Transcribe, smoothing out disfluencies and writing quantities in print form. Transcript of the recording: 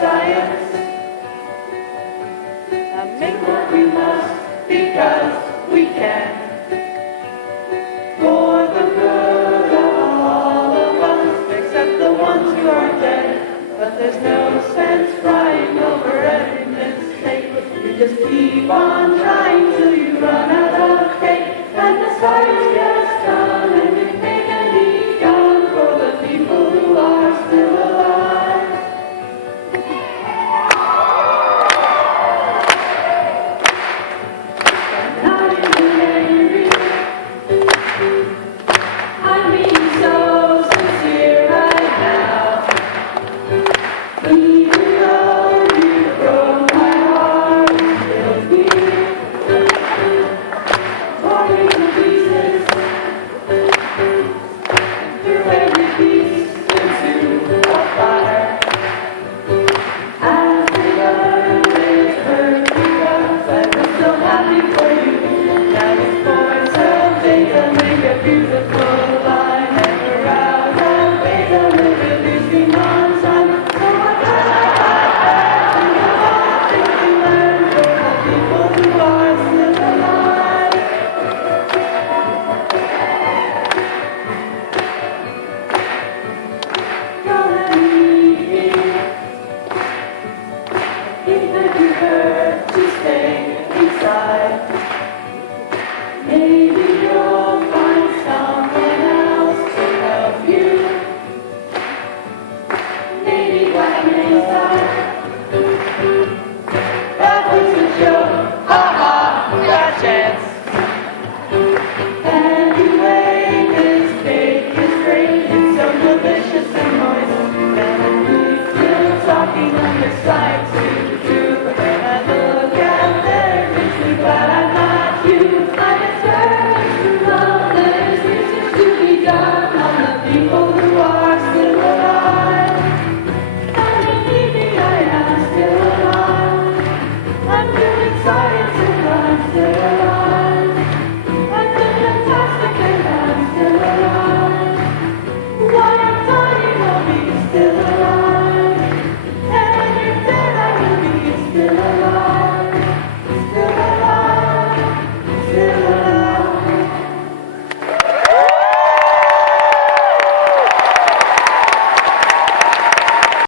science. Make what we must because we can. For the good of all of us, except the ones who are dead. But there's no sense crying over every mistake. You just keep on trying